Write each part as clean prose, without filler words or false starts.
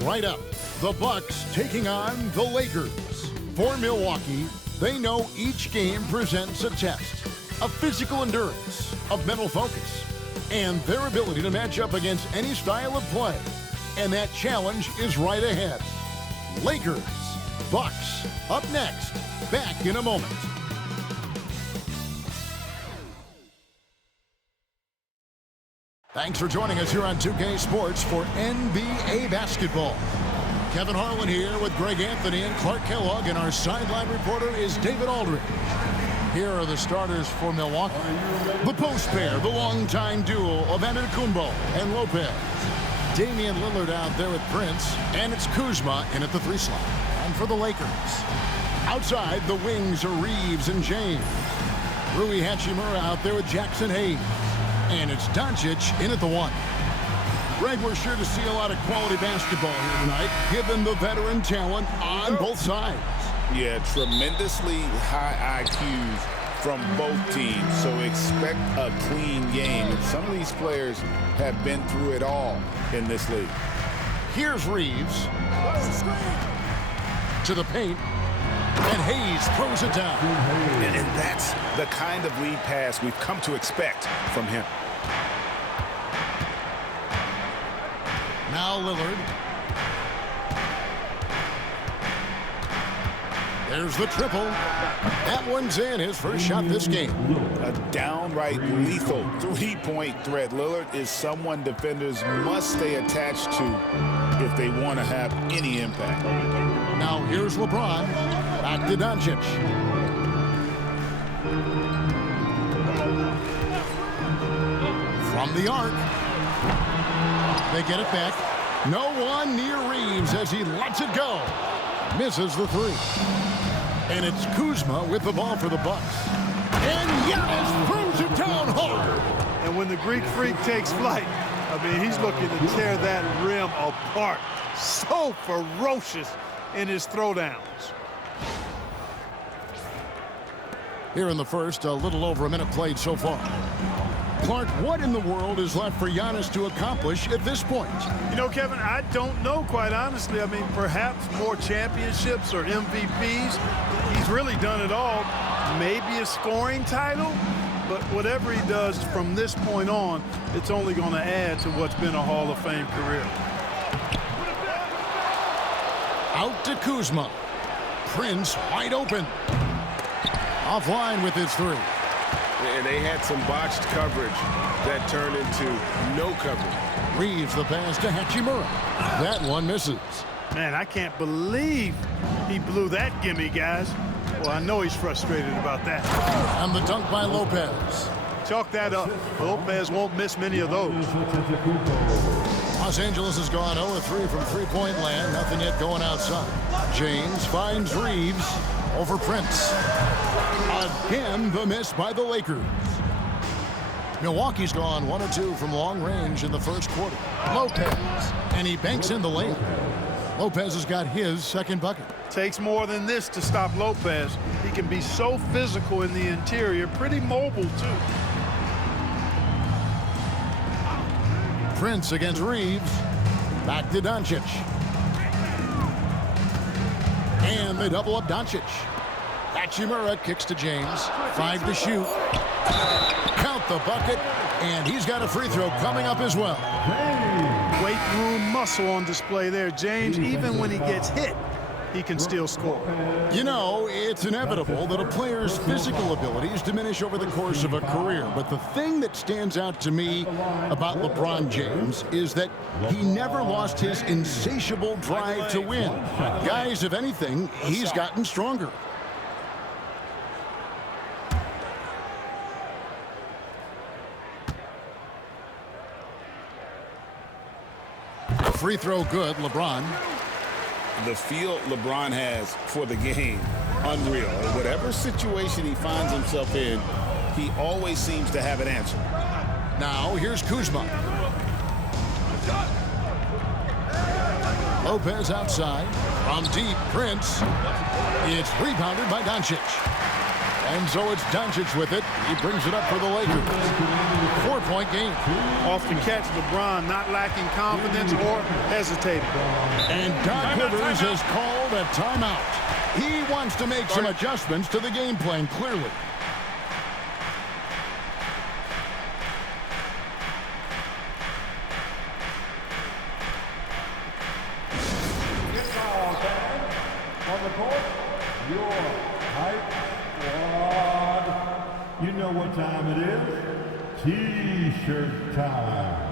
Coming right up, the Bucks taking on the Lakers. For Milwaukee, they know each game presents a test of physical endurance, of mental focus, and their ability to match up against any style of play. And that challenge is right ahead. Lakers, Bucks, up next. Back in a moment. Thanks for joining us here on 2K Sports for NBA basketball. Kevin Harlan here with Greg Anthony and Clark Kellogg, and our sideline reporter is David Aldridge. Here are the starters for Milwaukee. The post pair, the longtime duo of Antetokounmpo and Lopez. Damian Lillard out there with Prince, and it's Kuzma in at the 3 slot. And for the Lakers, outside the wings are Reeves and James. Rui Hachimura out there with Jackson Hayes. And it's Doncic in at the 1. Greg, we're sure to see a lot of quality basketball here tonight, given the veteran talent on both sides. Yeah, tremendously high IQs from both teams, so expect a clean game. And some of these players have been through it all in this league. Here's Reeves. To the paint. And Hayes throws it down. And that's the kind of lead pass we've come to expect from him. Now Lillard. There's the triple. That one's in, his first shot this game. A downright lethal three-point threat. Lillard is someone defenders must stay attached to if they want to have any impact. Now here's LeBron. Back to Doncic. From the arc. They get it back. No one near Reeves as he lets it go. Misses the 3. And it's Kuzma with the ball for the Bucks. And Giannis throws it down hard. And when the Greek Freak takes flight, I mean, he's looking to tear that rim apart. So ferocious in his throwdowns. Here in the first, a little over a minute played so far. Clark, what in the world is left for Giannis to accomplish at this point? You know, Kevin, I don't know, quite honestly. I mean, perhaps more championships or MVPs. He's really done it all. Maybe a scoring title, but whatever he does from this point on, it's only going to add to what's been a Hall of Fame career. Out to Kuzma. Prince wide open. Offline with his 3. And they had some botched coverage that turned into no coverage. Reeves the pass to Hachimura. That one misses. Man, I can't believe he blew that gimme, guys. Well, I know he's frustrated about that. And the dunk by Lopez. Chalk that up. Lopez won't miss many of those. Los Angeles has gone 0-3 from three-point land. Nothing yet going outside. James finds Reeves over Prince. Again, the miss by the Lakers. Milwaukee's gone 1 or 2 from long range in the first quarter. Lopez, and he banks in the layup. Lopez has got his second bucket. Takes more than this to stop Lopez. He can be so physical in the interior, pretty mobile too. Prince against Reeves. Back to Doncic. And they double up Doncic. Hachimura kicks to James. 5 to shoot. Count the bucket. And he's got a free throw coming up as well. Weight room muscle on display there, James. Even when he gets hit, he can still score. You know, it's inevitable that a player's physical abilities diminish over the course of a career. But the thing that stands out to me about LeBron James is that he never lost his insatiable drive to win. Guys, if anything, he's gotten stronger. Free throw good, LeBron. The feel LeBron has for the game, unreal. Whatever situation he finds himself in, he always seems to have an answer. Now, here's Kuzma. Lopez outside. From deep, Prince. It's rebounded by Doncic. And so it's Doncic with it. He brings it up for the Lakers. 4-point game. Off the catch, LeBron not lacking confidence or hesitating. And Doc Rivers has called a timeout. He wants to make some adjustments to the game plan, clearly. On the court, your hype squad. You know what time it is. T-shirt time.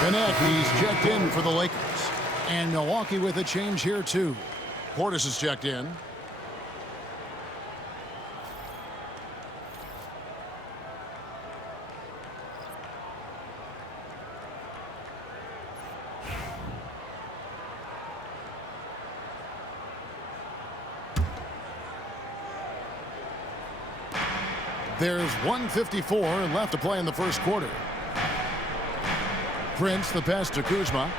Bennett, he's checked in for the Lakers. And Milwaukee with a change here, too. Portis is checked in. There's 1:54 left to play in the first quarter. Prince, the pass to Kuzma.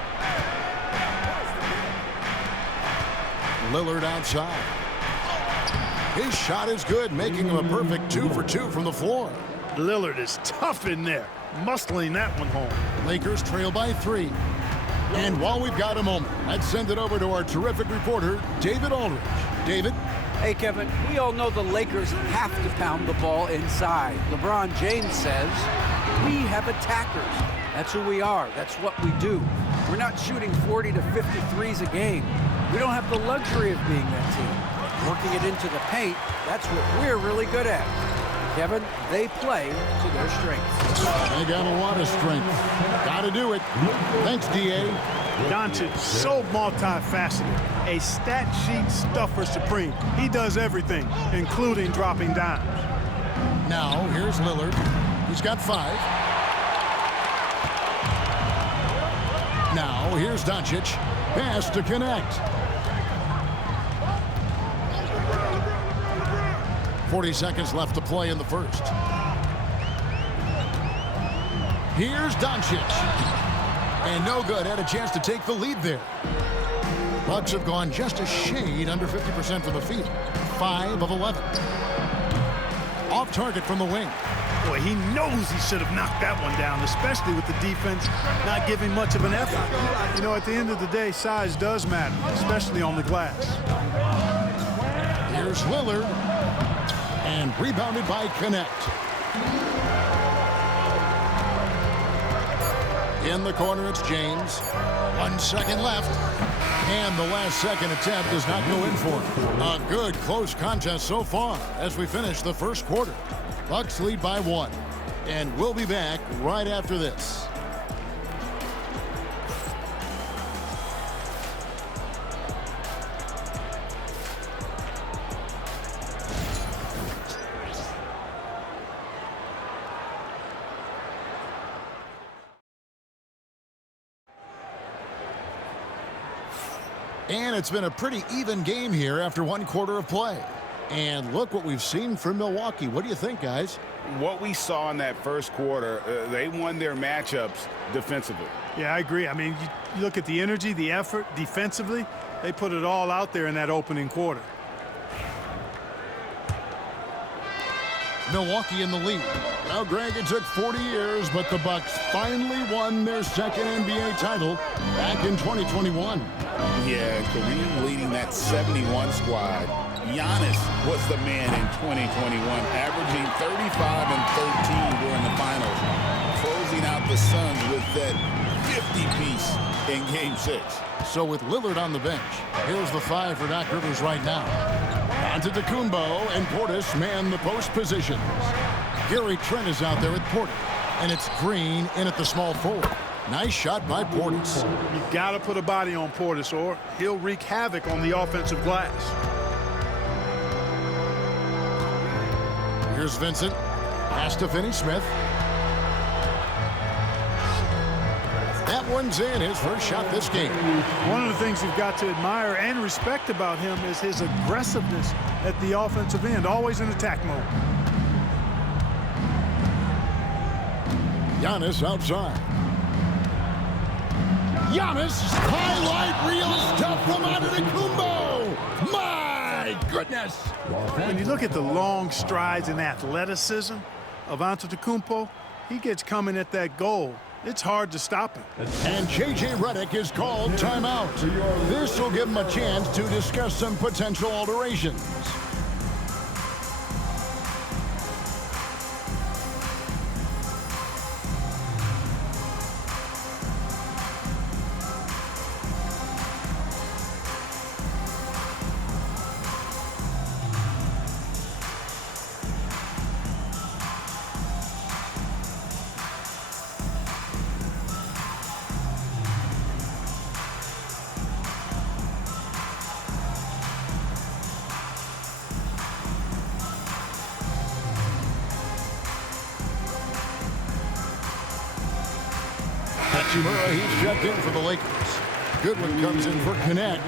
Lillard outside. His shot is good, making him a perfect 2 for 2 from the floor. Lillard is tough in there, muscling that one home. Lakers trail by 3. And while we've got a moment, let's send it over to our terrific reporter, David Aldridge. David? Hey, Kevin, we all know the Lakers have to pound the ball inside. LeBron James says, we have attackers. That's who we are. That's what we do. We're not shooting 40 to 50 threes a game. We don't have the luxury of being that team. Working it into the paint, that's what we're really good at. Kevin, they play to their strengths. They got a lot of strength. Got to do it. Thanks, D.A. Doncic, so multifaceted. A stat sheet stuffer supreme. He does everything, including dropping dimes. Now, here's Lillard. He's got 5. Now, here's Doncic. Pass to connect. 40 seconds left to play in the first. Here's Doncic. And no good. Had a chance to take the lead there. Bucks have gone just a shade under 50% from the field. 5 of 11. Off target from the wing. Boy, he knows he should have knocked that one down, especially with the defense not giving much of an effort. You know, at the end of the day, size does matter, especially on the glass. Here's Lillard. And rebounded by Connect. In the corner, it's James. 1 second left. And the last second attempt does not go in for him. A good close contest so far as we finish the first quarter. Bucks lead by 1. And we'll be back right after this. And it's been a pretty even game here after 1 quarter of play. And look what we've seen from Milwaukee. What do you think, guys? What we saw in that first quarter, they won their matchups defensively. Yeah, I agree. I mean, you look at the energy, the effort defensively, they put it all out there in that opening quarter. Milwaukee in the lead. Now, Greg, it took 40 years, but the Bucks finally won their second NBA title back in 2021. Yeah, Kareem leading that 71 squad. Giannis was the man in 2021, averaging 35 and 13 during the finals, closing out the Suns with that 50-piece in Game 6. So with Lillard on the bench, here's the 5 for Doc Rivers right now. Antetokounmpo and Portis man the post positions. Gary Trent is out there at Portis, and it's Green in at the small forward. Nice shot by Portis. You got to put a body on Portis, or he'll wreak havoc on the offensive glass. Here's Vincent. Pass to Finney-Smith. That one's in, his first shot this game. One of the things you've got to admire and respect about him is his aggressiveness at the offensive end, always in attack mode. Giannis outside. Giannis, highlight reel stuff from Antetokounmpo. My goodness. When you look at the long strides and athleticism of Antetokounmpo, he gets coming at that goal. It's hard to stop him. And J.J. Redick is called timeout. This will give him a chance to discuss some potential alterations. He's checked in for the Lakers. Goodwin comes in for Connect.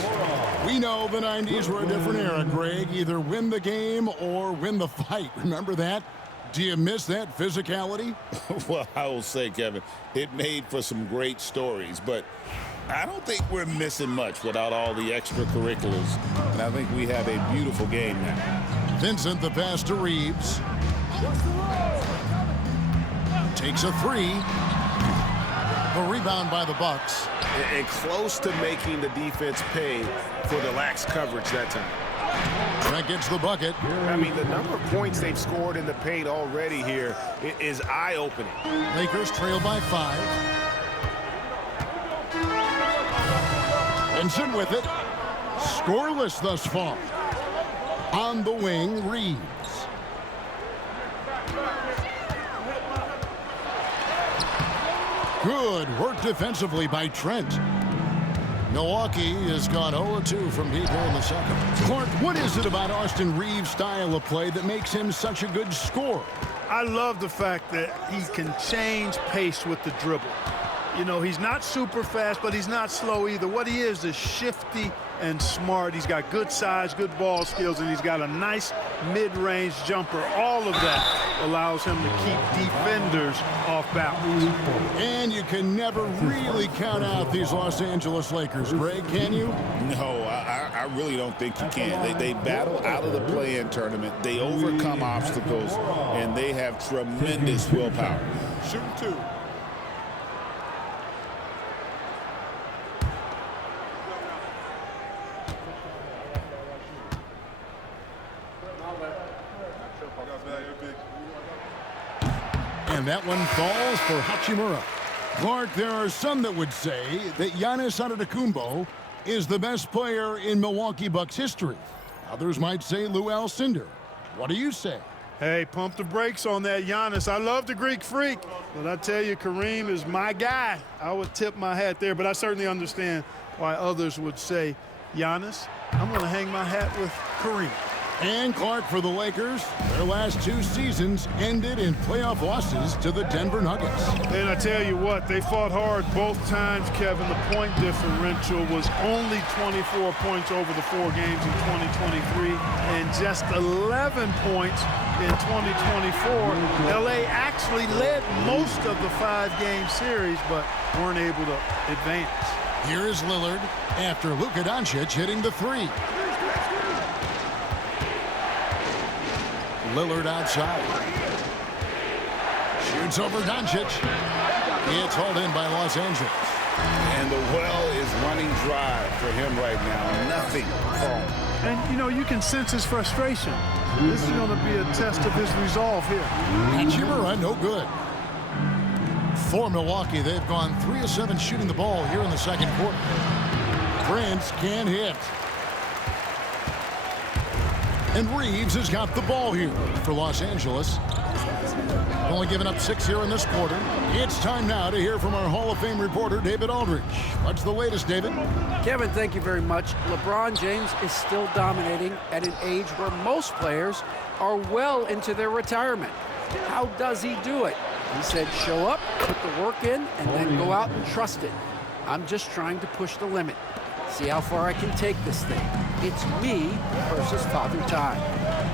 We know the 90s were a different era, Greg. Either win the game or win the fight. Remember that? Do you miss that physicality? Well, I will say, Kevin, it made for some great stories, but I don't think we're missing much without all the extracurriculars. And I think we have a beautiful game now. Vincent, the pass to Reeves. Takes a three. The rebound by the Bucks. And close to making the defense pay for the lax coverage that time. That gets the bucket. I mean, the number of points they've scored in the paint already here is eye-opening. Lakers trail by 5. Vincent with it. Scoreless thus far. On the wing, Reeves. Good work defensively by Trent. Milwaukee has gone 0-2 from deep here in the second. Clark, what is it about Austin Reeves' style of play that makes him such a good scorer? I love the fact that he can change pace with the dribble. You know, he's not super fast, but he's not slow either. What he is shifty and smart. He's got good size, good ball skills, and he's got a nice mid-range jumper. All of that allows him to keep defenders off balance. And you can never really count out these Los Angeles Lakers, Greg, can you? No, I really don't think you can. They battle out of the play-in tournament. They overcome obstacles, and they have tremendous willpower. Shoot two. And that one falls for Hachimura. Clark, there are some that would say that Giannis Antetokounmpo is the best player in Milwaukee Bucks history. Others might say Lou Alcindor. What do you say? Hey, pump the brakes on that Giannis. I love the Greek Freak, but I tell you, Kareem is my guy. I would tip my hat there, but I certainly understand why others would say Giannis. I'm going to hang my hat with Kareem. And Clark, for the Lakers, their last 2 seasons ended in playoff losses to the Denver Nuggets. And I tell you what, they fought hard both times, Kevin. The point differential was only 24 points over the 4 games in 2023 and just 11 points in 2024. LA actually led most of the 5-game series, but weren't able to advance. Here is Lillard after Luka Doncic hitting the 3. Lillard outside. Shoots over Doncic. It's hauled in by Los Angeles. And the well is running dry for him right now. Nothing falling. And, you know, you can sense his frustration. This is going to be a test of his resolve here. Hachimura, no good. For Milwaukee, they've gone 3 of 7 shooting the ball here in the second quarter. Prince can hit. And Reeves has got the ball here for Los Angeles. Only given up 6 here in this quarter. It's time now to hear from our Hall of Fame reporter, David Aldridge. What's the latest, David? Kevin, thank you very much. LeBron James is still dominating at an age where most players are well into their retirement. How does he do it? He said, show up, put the work in, and then go out and trust it. I'm just trying to push the limit. See how far I can take this thing. It's me versus Father Time.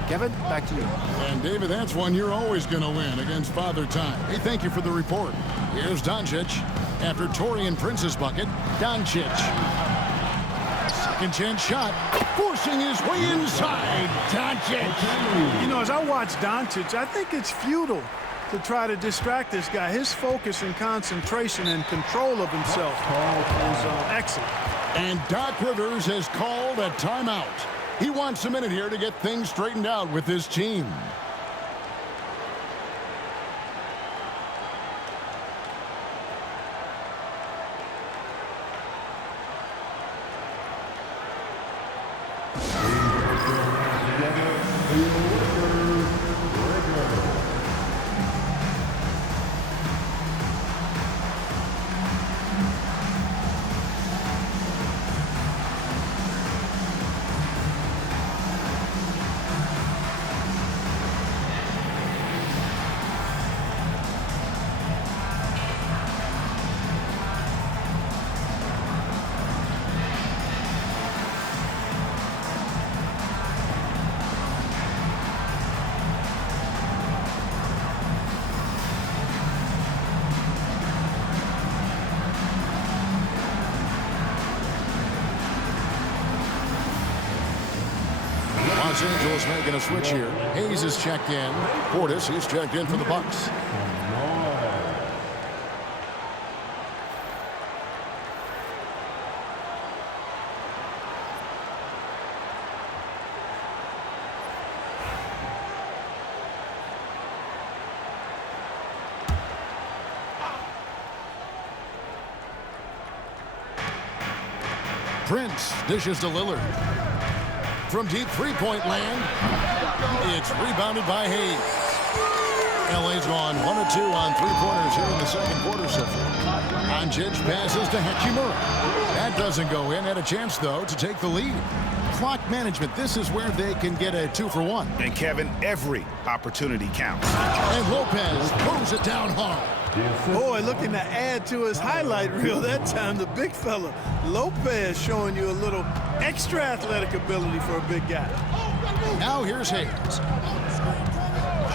Kevin, back to you. And David, that's one you're always going to win against Father Time. Hey, thank you for the report. Here's Doncic. After Torian Prince's bucket, Doncic. Second chance shot, forcing his way inside. Doncic. You know, as I watch Doncic, I think it's futile to try to distract this guy. His focus and concentration and control of himself is excellent. And Doc Rivers has called a timeout. He wants a minute here to get things straightened out with his team. Los Angeles making a switch here. Hayes is checked in. Portis, he's checked in for the Bucks. Prince dishes to Lillard. From deep three-point land, it's rebounded by Hayes. LA's gone 1 of 2 on three-pointers here in the second quarter so far. Doncic passes to Hachimura. That doesn't go in. Had a chance, though, to take the lead. Clock management, this is where they can get a 2-for-1. And Kevin, every opportunity counts. And Lopez throws it down hard. Boy, looking to add to his highlight reel that time, the big fella. Lopez showing you a little extra athletic ability for a big guy. Now here's Hayes.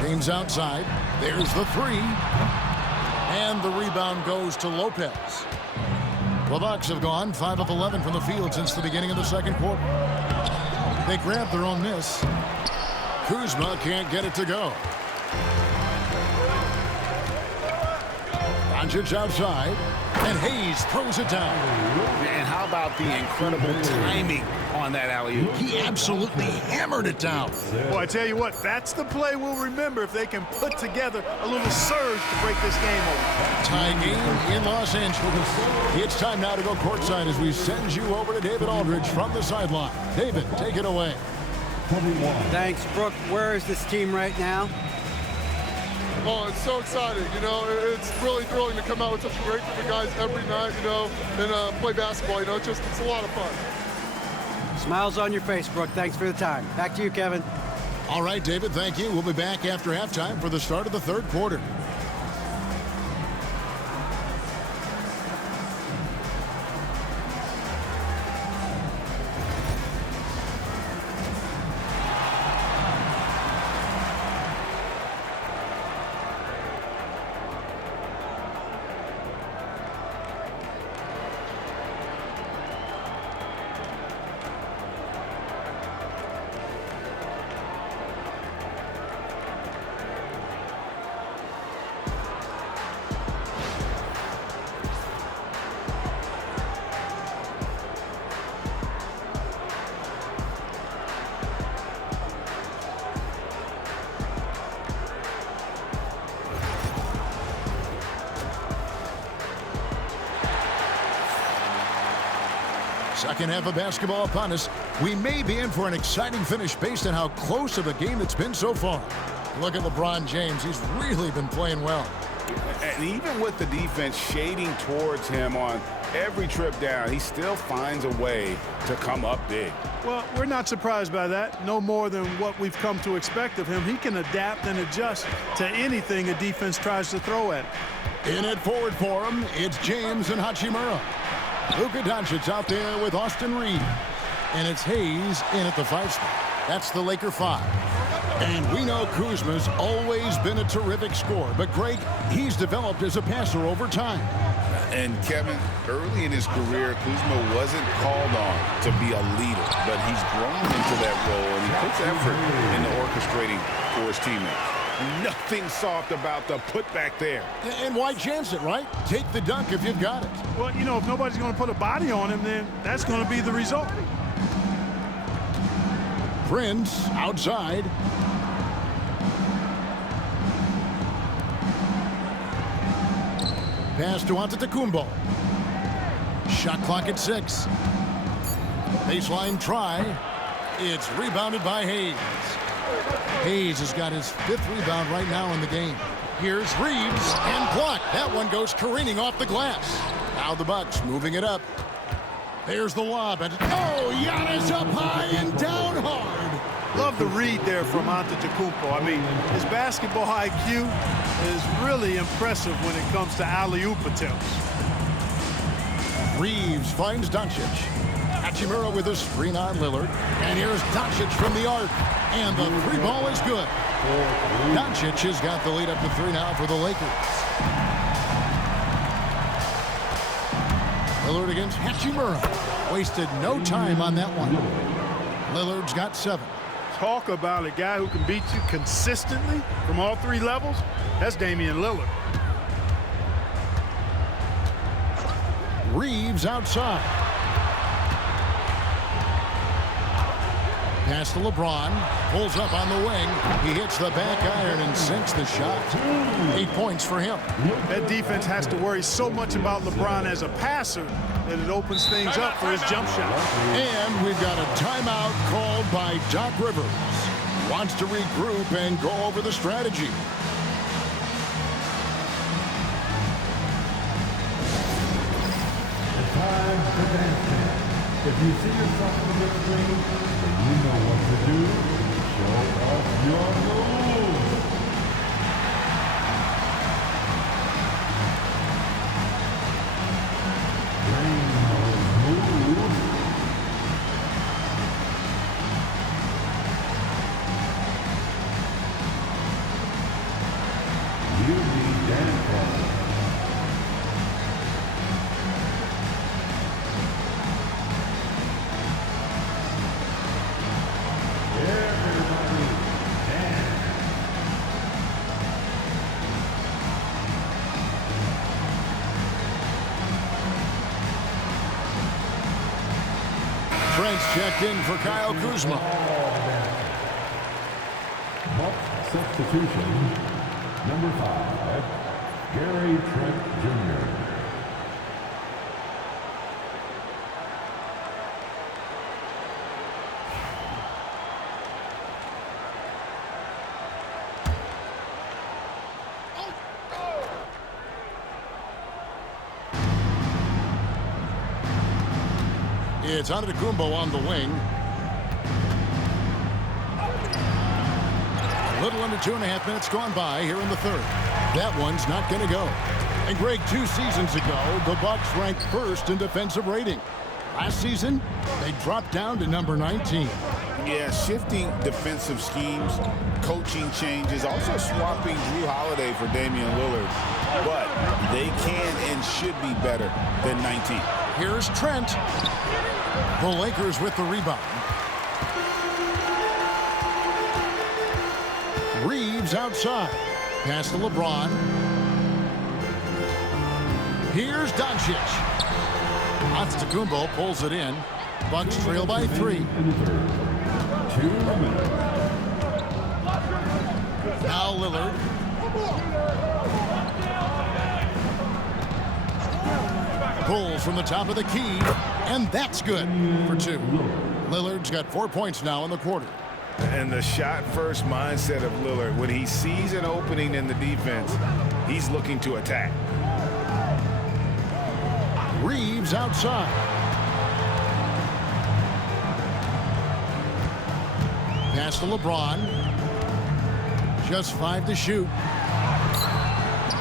James outside. There's the three. And the rebound goes to Lopez. The Bucks have gone 5 of 11 from the field since the beginning of the second quarter. They grab their own miss. Kuzma can't get it to go. Doncic outside, and Hayes throws it down. And how about the incredible timing on that alley-oop? He absolutely hammered it down. Boy, I tell you what, that's the play we'll remember if they can put together a little surge to break this game over. Tie game in Los Angeles. It's time now to go courtside as we send you over to David Aldridge from the sideline. David, take it away. Thanks, Brooke. Where is this team right now? Oh, it's so exciting, you know. It's really thrilling to come out with such a great group of guys every night, you know, and play basketball, you know. It's a lot of fun. Smiles on your face, Brooke. Thanks for the time. Back to you, Kevin. All right, David, thank you. We'll be back after halftime for the start of the third quarter. Second half of basketball upon us. We may be in for an exciting finish based on how close of a game it's been so far. Look at LeBron James. He's really been playing well. And even with the defense shading towards him on every trip down, he still finds a way to come up big. Well, we're not surprised by that. No more than what we've come to expect of him. He can adapt and adjust to anything a defense tries to throw at him. In at forward for him, it's James and Hachimura. Luka Doncic out there with Austin Reed. And it's Hayes in at the 5 spot. That's the Laker 5. And we know Kuzma's always been a terrific scorer. But, Greg, he's developed as a passer over time. And, Kevin, early in his career, Kuzma wasn't called on to be a leader. But he's grown into that role, and he puts effort into orchestrating for his teammates. Nothing soft about the putback there. And why chance it, right? Take the dunk if you've got it. Well, you know, if nobody's going to put a body on him, then that's going to be the result. Prince outside. Pass to Antetokounmpo. Shot clock at 6. Baseline try. It's rebounded by Hayes. Hayes has got his 5th rebound right now in the game. Here's Reeves and blocked. That one goes careening off the glass. Now the Bucks moving it up. There's the lob. And Giannis up high and down hard. Love the read there from Antetokounmpo. I mean, his basketball IQ is really impressive when it comes to alley-oop attempts. Reeves finds Doncic. Hachimura with a screen on Lillard. And here's Doncic from the arc. And the 3 ball is good. Doncic has got the lead up to 3 now for the Lakers. Lillard against Hachimura. Wasted no time on that one. Lillard's got 7. Talk about a guy who can beat you consistently from all 3 levels. That's Damian Lillard. Reeves outside. Pass to LeBron. Pulls up on the wing. He hits the back iron and sinks the shot. 8 points for him. That defense has to worry so much about LeBron as a passer that it opens things up for his jump shot. And we've got a timeout called by Doc Rivers. Wants to regroup and go over the strategy. It's time for dancing. If you see yourself on the screen, then you know what to do. Show off your moves. Bring those moves. You need dance partners. Trent's checked in for Kyle Kuzma. Bucks substitution, number 5, Gary Trent Jr. It's Antetokounmpo on the wing. A little under 2.5 minutes gone by here in the 3rd. That one's not going to go. And Greg, 2 seasons ago, the Bucks ranked 1st in defensive rating. Last season, they dropped down to number 19. Yeah, shifting defensive schemes, coaching changes, also swapping Drew Holiday for Damian Lillard. But they can and should be better than 19. Here's Trent. The Lakers with the rebound. Reeves outside. Pass to LeBron. Here's Doncic. Antetokounmpo pulls it in. Bucks trail by 3. Now Lillard. Pulls from the top of the key, and that's good for 2. Lillard's got 4 points now in the quarter. And the shot-first mindset of Lillard, when he sees an opening in the defense, he's looking to attack. Reeves outside. Pass to LeBron. Just 5 to shoot.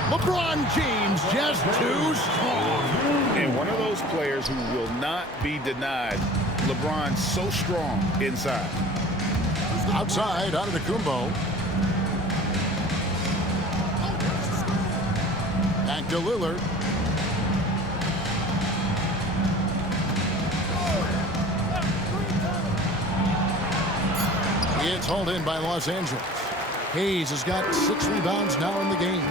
LeBron James just too strong. And one of those players who will not be denied. LeBron's so strong inside. Outside, out of the Kumbo. Back to Lillard. It's hauled in by Los Angeles. Hayes has got 6 rebounds now in the game.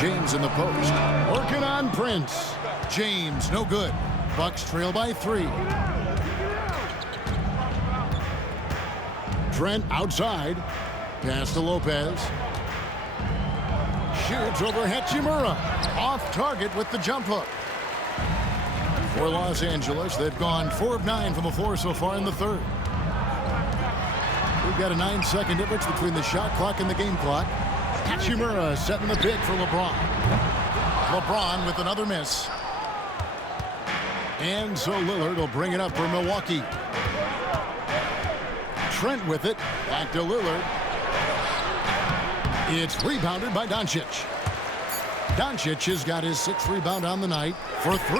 James in the post. Working on Prince. James, no good. Bucks trail by 3. Trent outside. Pass to Lopez. Shoots over Hachimura. Off target with the jump hook. For Los Angeles, they've gone 4 of 9 from the floor so far in the third. We've got a 9-second difference between the shot clock and the game clock. Hachimura setting the pick for LeBron. LeBron with another miss. And so Lillard will bring it up for Milwaukee. Trent with it. Back to Lillard. It's rebounded by Doncic. Doncic has got his 6th rebound on the night for 3.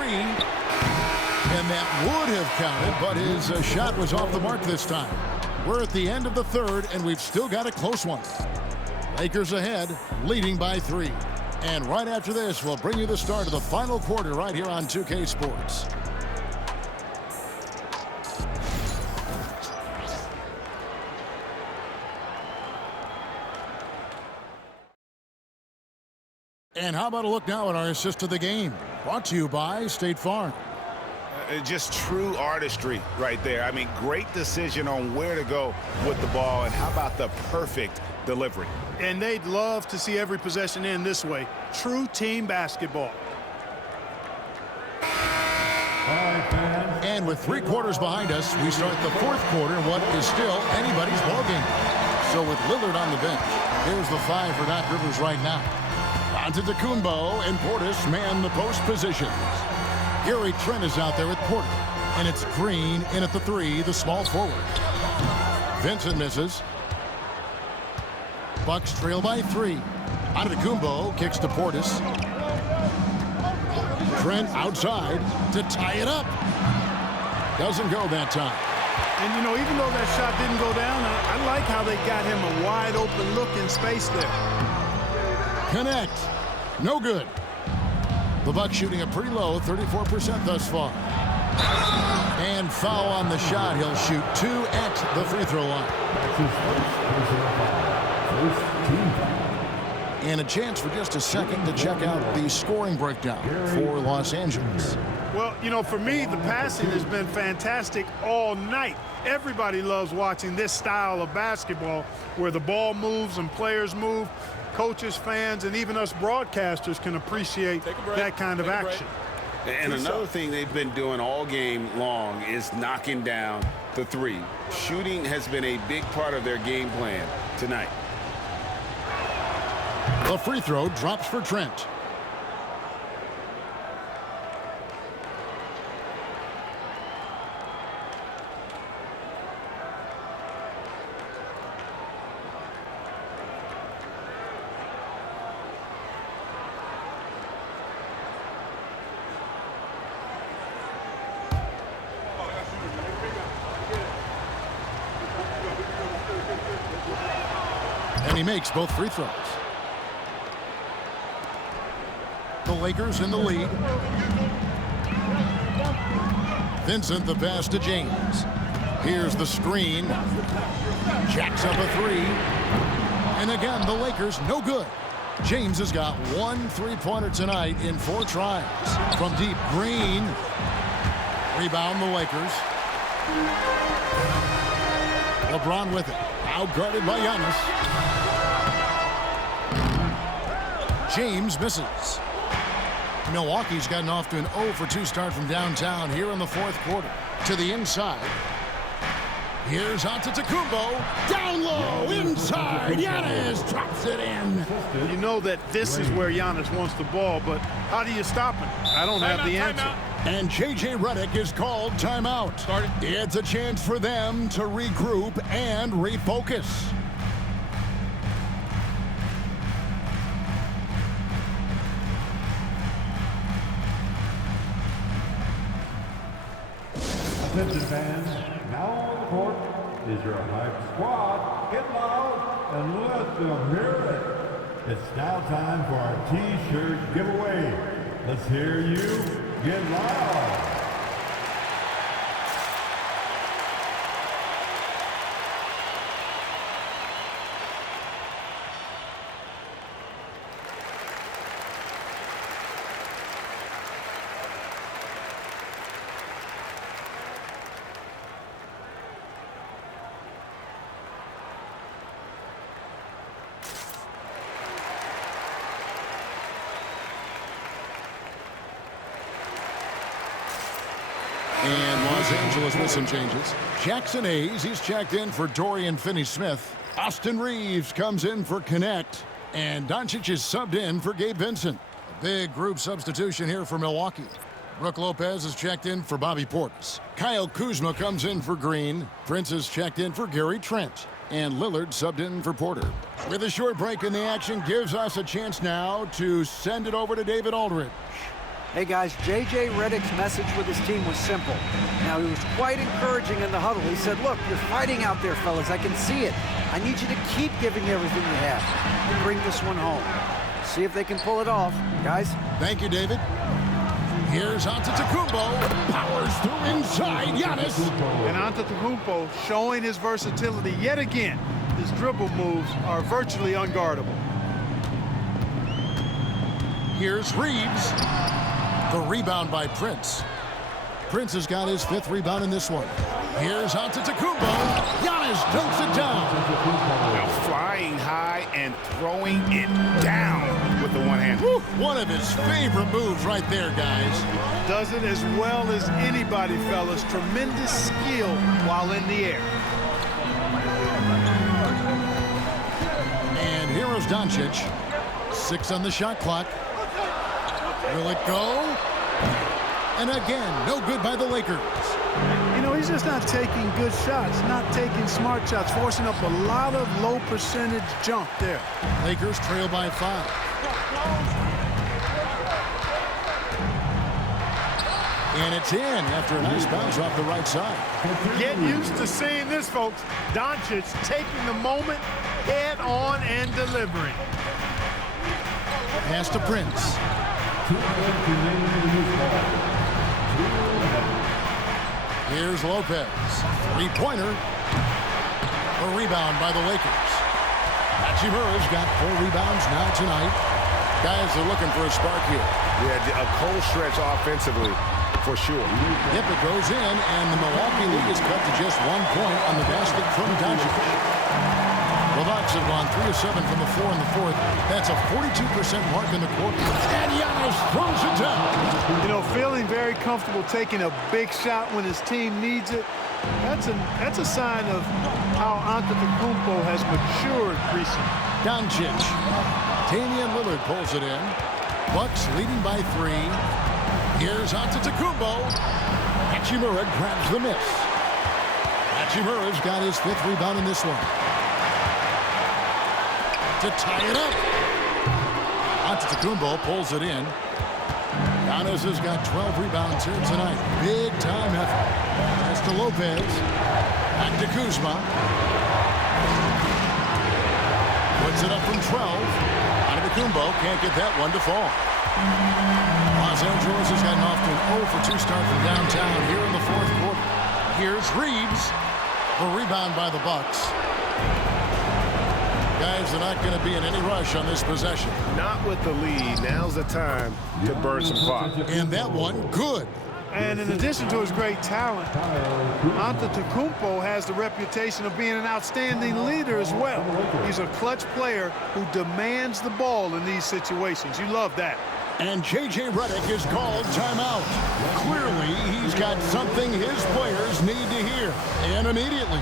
And that would have counted, but his shot was off the mark this time. We're at the end of the third, and we've still got a close one. Lakers ahead, leading by 3. And right after this, we'll bring you the start of the final quarter right here on 2K Sports. And how about a look now at our assist of the game? Brought to you by State Farm. Just true artistry right there. I mean, great decision on where to go with the ball, and how about the perfect delivery? And they'd love to see every possession end this way. True team basketball. And with 3 quarters behind us, we start the 4th quarter in what is still anybody's ballgame. So with Lillard on the bench, here's the 5 for Doc Rivers right now. Antetokounmpo and Portis man the post positions. Gary Trent is out there with Porter. And it's Green in at the 3, the small forward. Vincent misses. Bucks trail by 3. Antetokounmpo kicks to Portis. Trent outside to tie it up. Doesn't go that time. And, you know, even though that shot didn't go down, I like how they got him a wide open look in space there. Connect. No good. The Bucks shooting a pretty low 34% thus far. And foul on the shot. He'll shoot 2 at the free throw line. And a chance for just a second to check out the scoring breakdown for Los Angeles. Well, you know, for me, the passing has been fantastic all night. Everybody loves watching this style of basketball where the ball moves and players move. Coaches, fans, and even us broadcasters can appreciate that kind of action. And another thing they've been doing all game long is knocking down the 3. Shooting has been a big part of their game plan tonight. The free throw drops for Trent. And he makes both free throws. The Lakers in the lead. Vincent the pass to James. Here's the screen. Jacks up a 3. And again, the Lakers no good. James has got 1 3-pointer tonight in 4 tries. From deep, Green. Rebound the Lakers. LeBron with it. Outguarded by Giannis. James misses. Milwaukee's gotten off to an 0 for 2 start from downtown here in the 4th quarter. To the inside. Here's Antetokounmpo. Down low, inside. Giannis drops it in. You know that this is where Giannis wants the ball, but how do you stop him? I don't have the answer. And J.J. Redick is called timeout. It's a chance for them to regroup and refocus. Attention fans, now on the court is your hype squad. Get loud and let them hear it. It's now time for our T-shirt giveaway. Let's hear you get loud. And Los Angeles with some changes. Jackson Hayes, he's checked in for Dorian Finney-Smith. Austin Reeves comes in for Connect. And Doncic is subbed in for Gabe Vincent. A big group substitution here for Milwaukee. Brook Lopez is checked in for Bobby Portis. Kyle Kuzma comes in for Green. Prince is checked in for Gary Trent. And Lillard subbed in for Porter. With a short break in the action gives us a chance now to send it over to David Aldridge. Hey guys, J.J. Redick's message with his team was simple. Now, he was quite encouraging in the huddle. He said, look, you're fighting out there, fellas. I can see it. I need you to keep giving everything you have and bring this one home. See if they can pull it off. Guys? Thank you, David. Here's Antetokounmpo. Powers through inside. Giannis. And Antetokounmpo showing his versatility yet again. His dribble moves are virtually unguardable. Here's Reeves. The rebound by Prince. Prince has got his 5th rebound in this one. Here's Antetokounmpo. Giannis dunks it down. Now flying high and throwing it down with the one hand. Woo, one of his favorite moves right there, guys. Does it as well as anybody, fellas. Tremendous skill while in the air. And here is Doncic. 6 on the shot clock. Will it go? And again, no good by the Lakers. You know, he's just not taking good shots, not taking smart shots, forcing up a lot of low percentage jump there. Lakers trail by 5. And it's in after a nice bounce off the right side. Get used to seeing this, folks. Doncic taking the moment head on and delivering. Pass to Prince. Here's Lopez. 3-pointer. A rebound by the Lakers. Hachimura's got 4 rebounds now tonight. Guys are looking for a spark here. Yeah, a cold stretch offensively, for sure. Yep, it goes in, and the Milwaukee lead is cut to just 1 point on the basket from Doncic. The Bucks have gone 3 of 7 from the floor in the 4th. That's a 42% mark in the quarter. And Giannis throws it down. You know, feeling very comfortable taking a big shot when his team needs it. That's a sign of how Antetokounmpo has matured recently. Doncic. Damian Lillard pulls it in. Bucks leading by 3. Here's Antetokounmpo. Hachimura grabs the miss. Hachimura's got his 5th rebound in this one. To tie it up. Antetokounmpo pulls it in. Giannis has got 12 rebounds here tonight. Big time effort. That's to Lopez. Back to Kuzma. Puts it up from 12. Antetokounmpo can't get that one to fall. Los Angeles has gotten off to an 0 for 2 start from downtown here in the 4th quarter. Here's Reeves. The rebound by the Bucks. Guys are not going to be in any rush on this possession. Not with the lead. Now's the time to burn some clock. And that one, good. And in addition to his great talent, Antetokounmpo has the reputation of being an outstanding leader as well. He's a clutch player who demands the ball in these situations. You love that. And J.J. Redick is called timeout. Clearly, he's got something his players players need to hear, and immediately.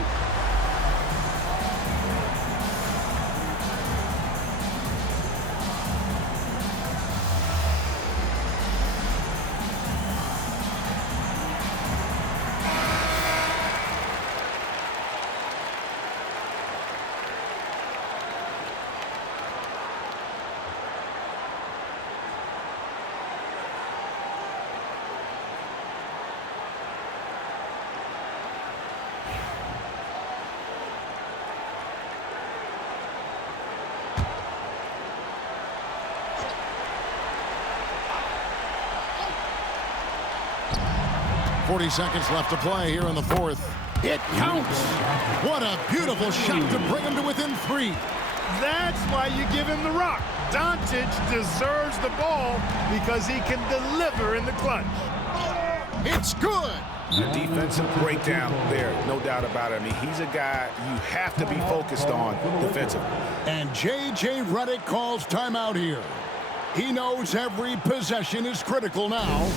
.40 seconds left to play here in the fourth. It counts. What a beautiful shot to bring him to within 3. That's why you give him the rock. Doncic deserves the ball because he can deliver in the clutch. It's good. A defensive breakdown there, no doubt about it. I mean, he's a guy you have to be focused on defensively. And J.J. Redick calls timeout here. He knows every possession is critical now.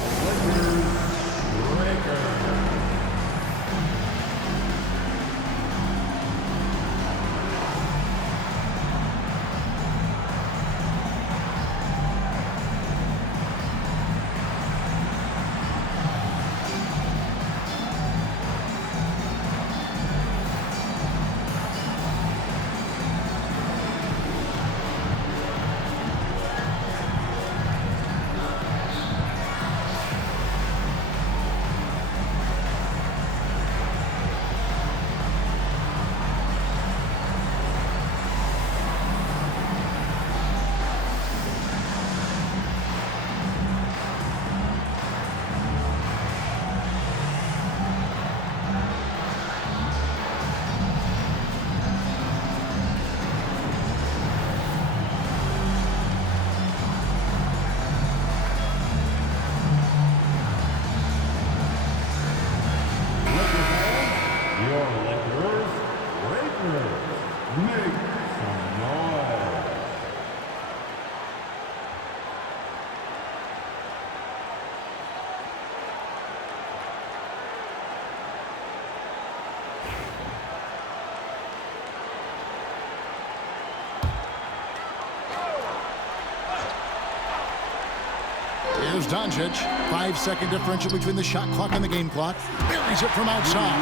Here's Doncic. 5-second differential between the shot clock and the game clock. Buries it from outside.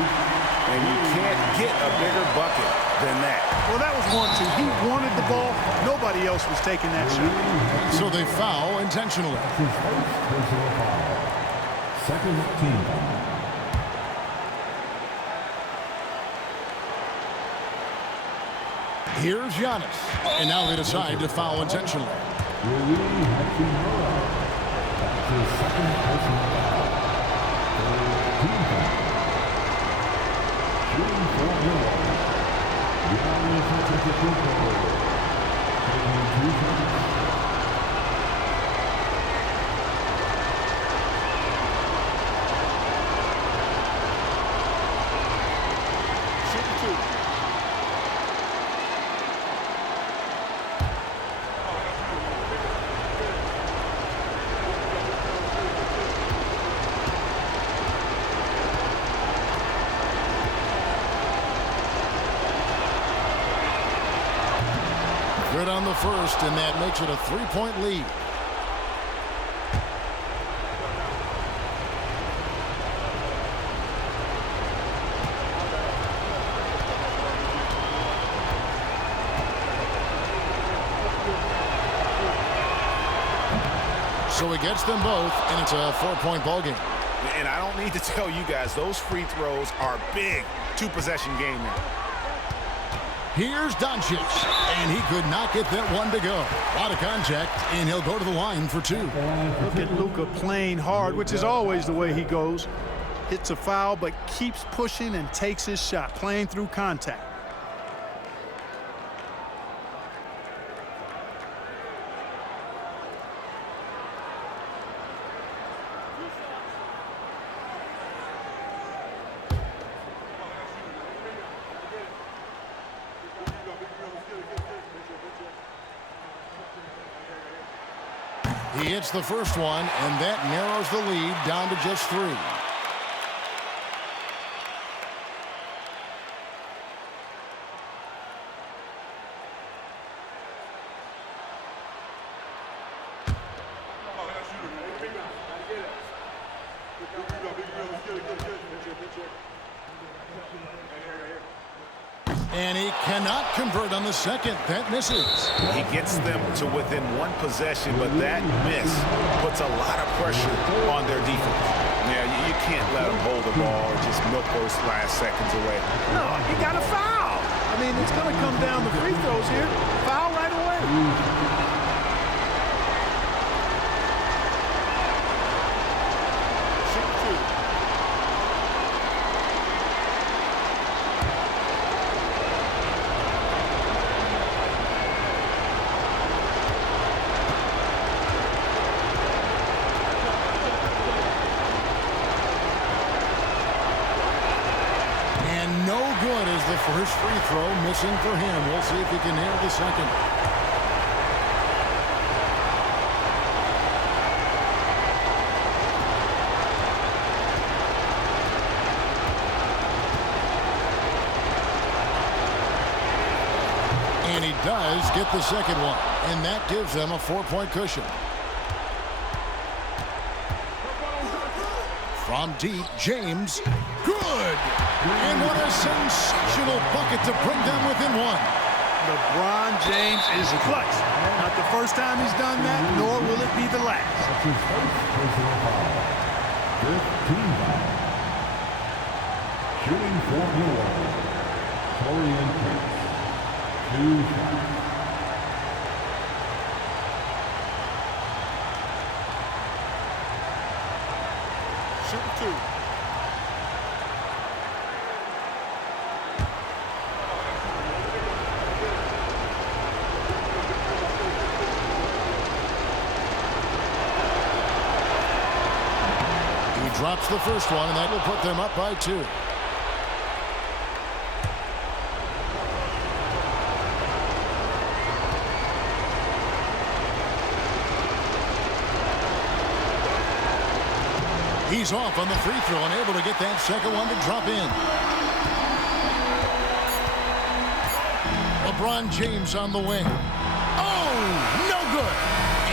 And you can't get a bigger bucket than that. Well, that was 1-2. He wanted the ball. Nobody else was taking that shot. So they foul intentionally. Second team foul. Here's Giannis. And now they decide to foul intentionally. His second personal foul. Team foul. Shooting for Milwaukee. Giannis Antetokounmpo. Taking 2 shots. Good on the first, and that makes it a 3-point lead. So he gets them both, and it's a 4-point ball game. And I don't need to tell you guys, those free throws are big. 2-possession game now. Here's Doncic, and he could not get that one to go. Out of contact, and he'll go to the line for 2. Look at Luka playing hard, which is always the way he goes. Hits a foul, but keeps pushing and takes his shot, playing through contact. He hits the first one, and that narrows the lead down to just 3. And he cannot convert on the second. That misses. He gets them to within one possession, but that miss puts a lot of pressure on their defense. Yeah, you can't let them hold the ball or just milk those last seconds away. No, you got to foul. I mean, it's going to come down to free throws here. Foul right away. Good is the first free throw, missing for him. We'll see if he can nail the second. And he does get the second one, and that gives them a 4-point cushion. From deep, James, good! And what a sensational bucket to bring them within one. LeBron James is clutch. Not the first time he's done that, nor will it be the last. That's his first personal foul. 15 foul. Shooting for Milwaukee. Torian Prince. 2 shots. Shooting 2. Drops the first one, and that will put them up by 2. He's off on the free throw and able to get that second one to drop in. LeBron James on the wing. Oh, no good.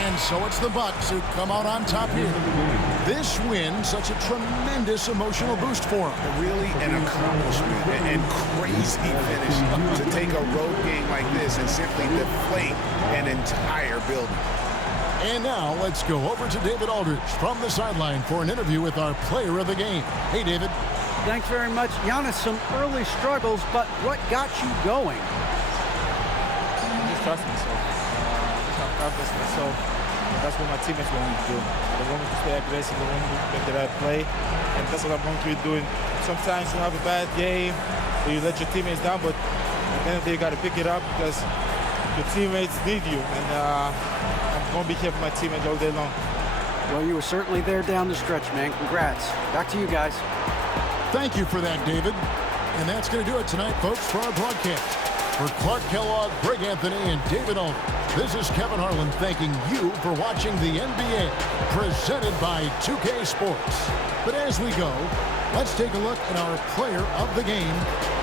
And so it's the Bucks who come out on top here. This win, such a tremendous emotional boost for them. Really an accomplishment and crazy finish to take a road game like this and simply deflate an entire building. And now let's go over to David Aldridge from the sideline for an interview with our player of the game. Hey, David. Thanks very much. Giannis, some early struggles, but what got you going? Just trust myself. Just have confidence in myself. That's what my teammates want me to do. They want me to stay aggressive. They want me to make the right play. And that's what I'm going to be doing. Sometimes you have a bad game, or you let your teammates down, but at the end of the day, you got to pick it up because your teammates need you. And I'm going to be here for my teammates all day long. Well, you were certainly there down the stretch, man. Congrats. Back to you guys. Thank you for that, David. And that's going to do it tonight, folks, for our broadcast. For Clark Kellogg, Greg Anthony, and David Aldridge, this is Kevin Harlan thanking you for watching the NBA presented by 2K Sports. But as we go, let's take a look at our player of the game,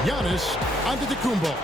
Giannis Antetokounmpo.